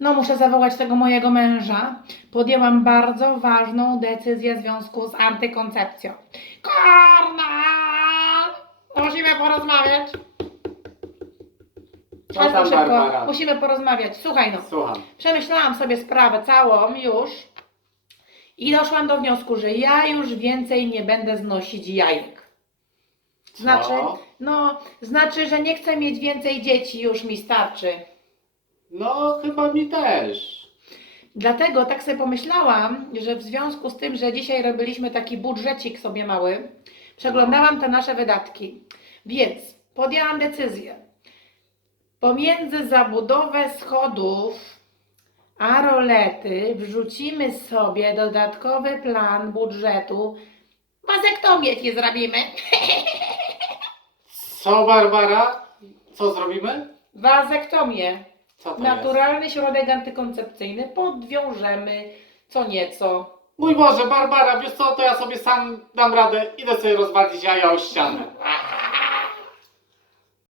No, muszę zawołać tego mojego męża. Podjęłam bardzo ważną decyzję w związku z antykoncepcją. Kornel! Musimy porozmawiać. Co tam, szybko, Barbara? musimy porozmawiać. Słuchaj no, Słucham. przemyślałam sobie sprawę całą już i doszłam do wniosku, że ja już więcej nie będę znosić jajek. Znaczy, Co? no, znaczy, że nie chcę mieć więcej dzieci, już mi starczy. No, chyba mi też. Dlatego tak sobie pomyślałam, że w związku z tym, że dzisiaj robiliśmy taki budżecik sobie mały, przeglądałam te nasze wydatki. Więc podjęłam decyzję. Pomiędzy zabudowę schodów a rolety wrzucimy sobie dodatkowy plan budżetu. Wazektomię ci zrobimy. Co, Barbara? Co zrobimy? Wazektomię. Co to Naturalny środek antykoncepcyjny. Podwiążemy co nieco. jest? Mój Boże, Barbara, wiesz co, to ja sobie sam dam radę. Idę sobie rozwalić jaja o ścianę.